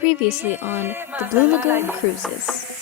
Previously on the Blue Lagoon Cruises.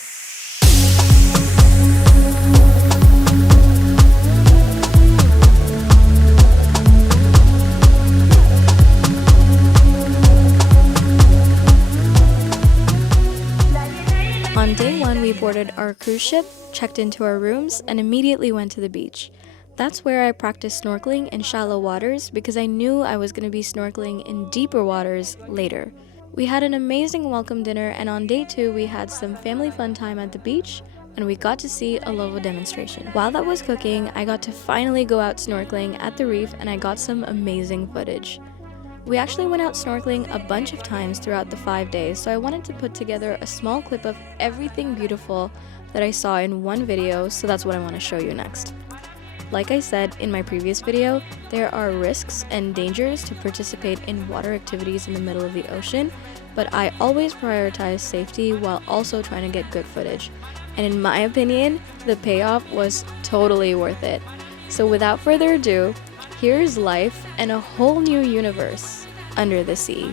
On day 1, we boarded our cruise ship, checked into our rooms, and immediately went to the beach. That's where I practiced snorkeling in shallow waters because I knew I was going to be snorkeling in deeper waters later. We had an amazing welcome dinner, and on day 2 we had some family fun time at the beach, and we got to see a Lovo demonstration. While that was cooking, I got to finally go out snorkeling at the reef, and I got some amazing footage. We actually went out snorkeling a bunch of times throughout the 5 days, so I wanted to put together a small clip of everything beautiful that I saw in one video, so that's what I want to show you next. Like I said in my previous video, there are risks and dangers to participate in water activities in the middle of the ocean, but I always prioritize safety while also trying to get good footage. And in my opinion, the payoff was totally worth it. So without further ado, here's life and a whole new universe under the sea.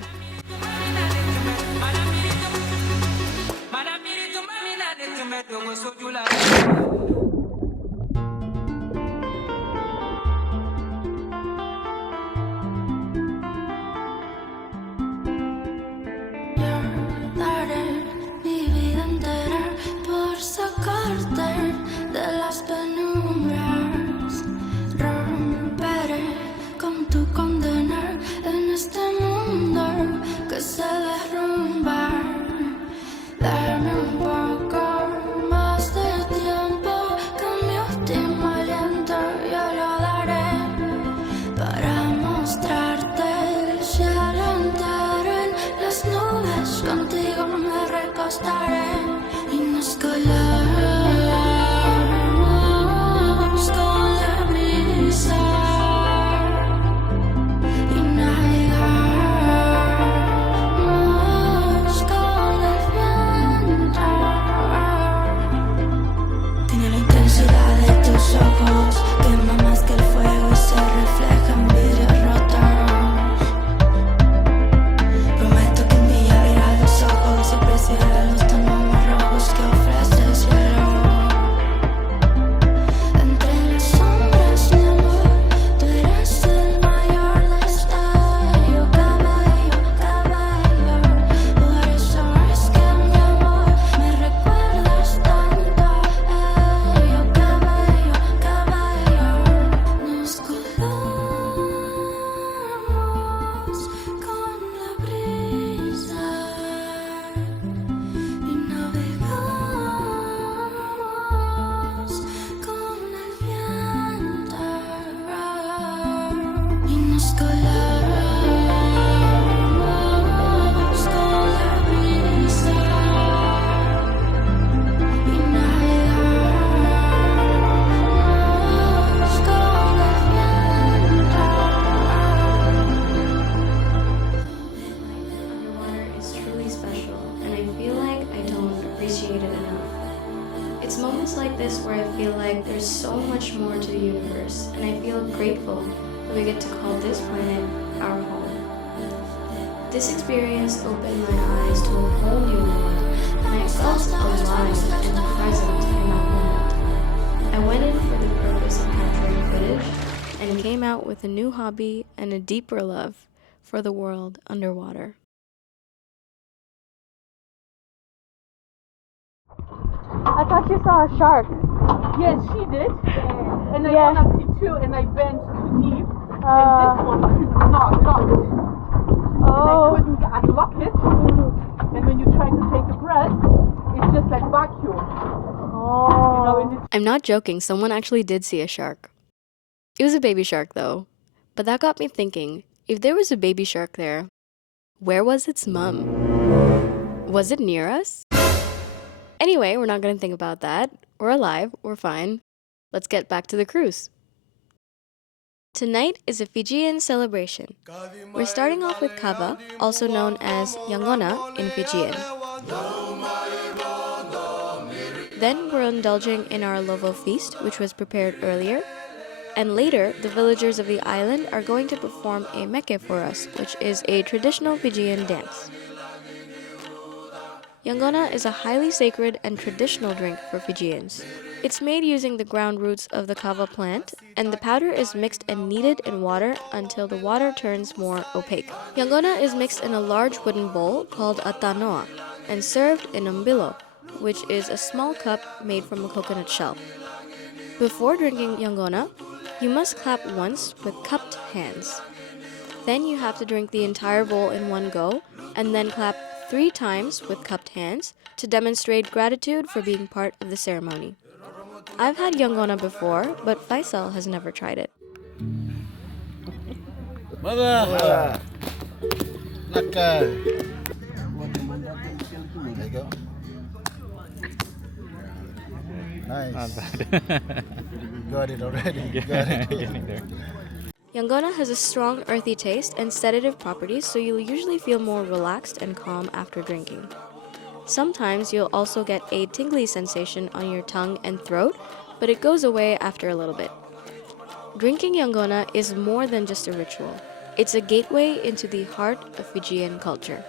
It's moments like this where I feel like there's so much more to the universe, and I feel grateful that we get to call this planet our home. This experience opened my eyes to a whole new world, and I felt alive and present in that moment. I went in for the purpose of capturing footage, and came out with a new hobby and a deeper love for the world underwater. I thought you saw a shark. Yes, she did. And I went up to two and I bent too deep. And this one could not lock it. And I couldn't unlock it. And when you try to take a breath, it's just like vacuum. I'm not joking, someone actually did see a shark. It was a baby shark though. But that got me thinking, if there was a baby shark there, where was its mum? Was it near us? Anyway, we're not going to think about that. We're alive, we're fine. Let's get back to the cruise. Tonight is a Fijian celebration. We're starting off with kava, also known as yangona in Fijian. Then we're indulging in our Lovo feast, which was prepared earlier. And later, the villagers of the island are going to perform a meke for us, which is a traditional Fijian dance. Yangona is a highly sacred and traditional drink for Fijians. It's made using the ground roots of the kava plant, and the powder is mixed and kneaded in water until the water turns more opaque. Yangona is mixed in a large wooden bowl called a tanoa and served in umbilo, which is a small cup made from a coconut shell. Before drinking Yangona, you must clap once with cupped hands. Then you have to drink the entire bowl in one go, and then clap 3 times with cupped hands to demonstrate gratitude for being part of the ceremony. I've had Yangona before, but Faisal has never tried it. Mother! Nakal! There you go. Nice. Got it already. Got it. Yangona has a strong earthy taste and sedative properties, so you'll usually feel more relaxed and calm after drinking. Sometimes you'll also get a tingly sensation on your tongue and throat, but it goes away after a little bit. Drinking Yangona is more than just a ritual. It's a gateway into the heart of Fijian culture.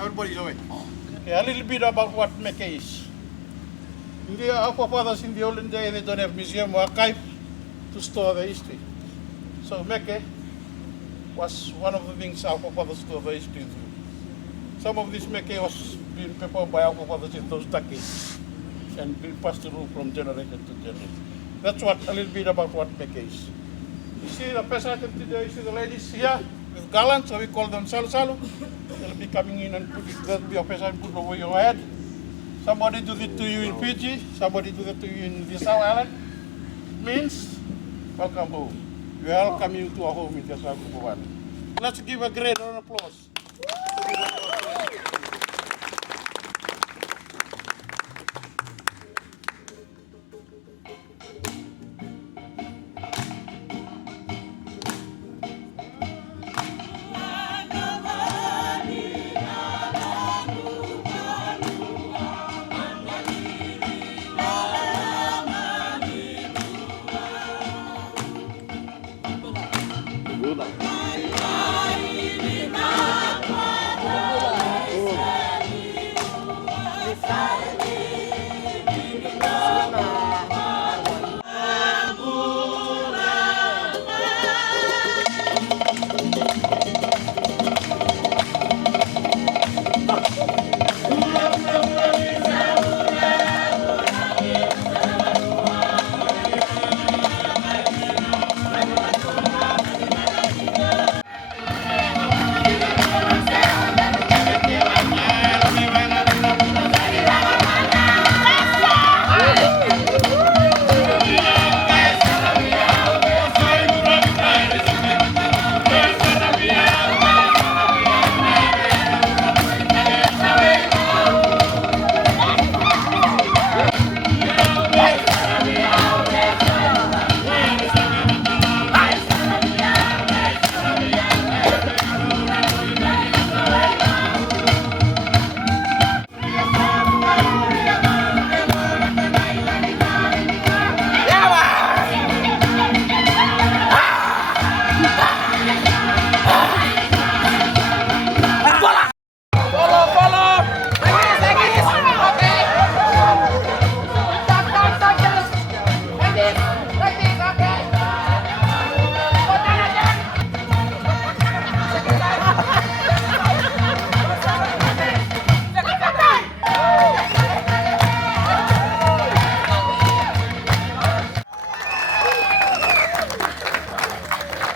Everybody's away. Okay, a little bit about what Meke is. Our forefathers in the olden days, they don't have museum or archive to store their history. So Meke was one of the things our forefathers store their history through. Some of this Meke was being performed by our forefathers in those decades and being passed through from generation to generation. That's what a little bit about what Meke is. You see the first item today, you see the ladies here with garlands, so we call them salu-salu. They'll be coming in and put it, that'll be your first item put over your head. Somebody do it to you in Fiji, somebody do that to you in this island. It means, welcome home. We welcome you to our home in Kasar. Let's give a great round of applause.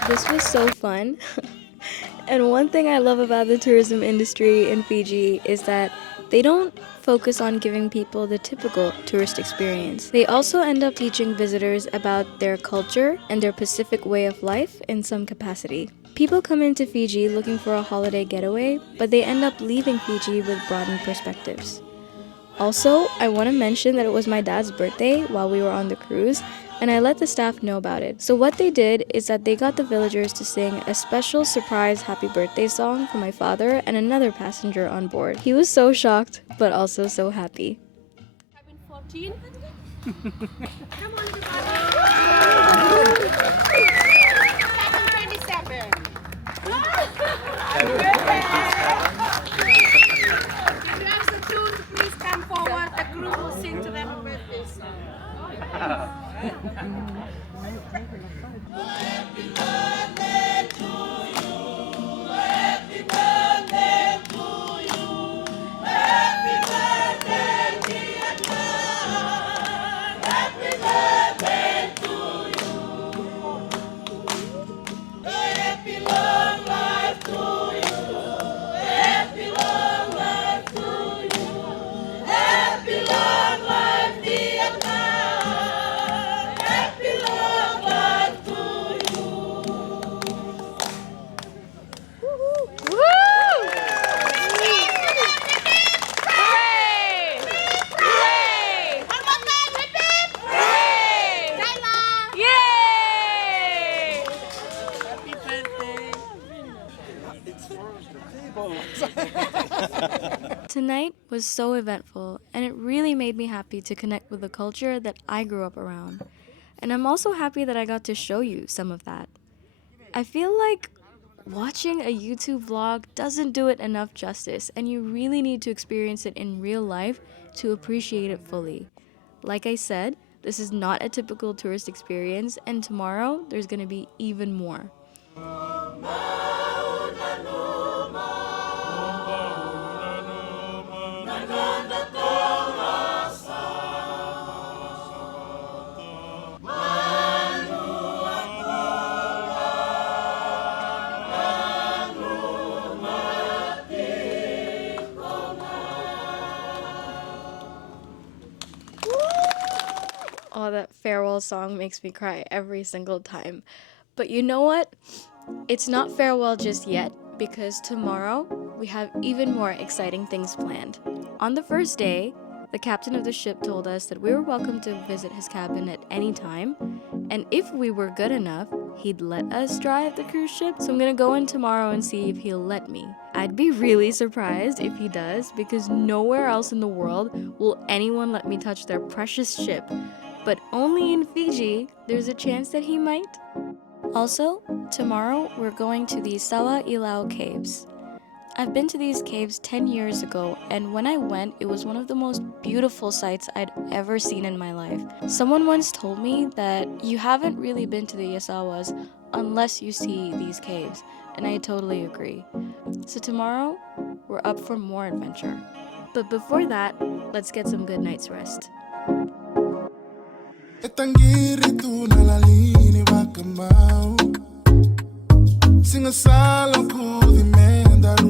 This was so fun. And one thing I love about the tourism industry in Fiji is that they don't focus on giving people the typical tourist experience. They also end up teaching visitors about their culture and their Pacific way of life in some capacity. People come into Fiji looking for a holiday getaway, but they end up leaving Fiji with broadened perspectives. Also, I want to mention that it was my dad's birthday while we were on the cruise, and I let the staff know about it. So what they did is that they got the villagers to sing a special surprise happy birthday song for my father and another passenger on board. He was so shocked, but also so happy. Cabin 14. Come on, everybody. Cabin 27. If you ask the crew to please come forward, the crew will sing to them a birthday song. Tonight was so eventful, and it really made me happy to connect with the culture that I grew up around. And I'm also happy that I got to show you some of that. I feel like watching a YouTube vlog doesn't do it enough justice, and you really need to experience it in real life to appreciate it fully. Like I said, this is not a typical tourist experience, and tomorrow there's going to be even more. Oh, that farewell song makes me cry every single time. But you know what? It's not farewell just yet, because tomorrow we have even more exciting things planned. On the first day, the captain of the ship told us that we were welcome to visit his cabin at any time, and if we were good enough, he'd let us drive the cruise ship. So I'm gonna go in tomorrow and see if he'll let me. I'd be really surprised if he does, because nowhere else in the world will anyone let me touch their precious ship. But only in Fiji, there's a chance that he might. Also, tomorrow we're going to the Sawa Ilau caves. I've been to these caves 10 years ago, and when I went, it was one of the most beautiful sights I'd ever seen in my life. Someone once told me that you haven't really been to the Yasawas unless you see these caves, and I totally agree. So tomorrow, we're up for more adventure. But before that, let's get some good night's rest. Sing a song, cool, the man that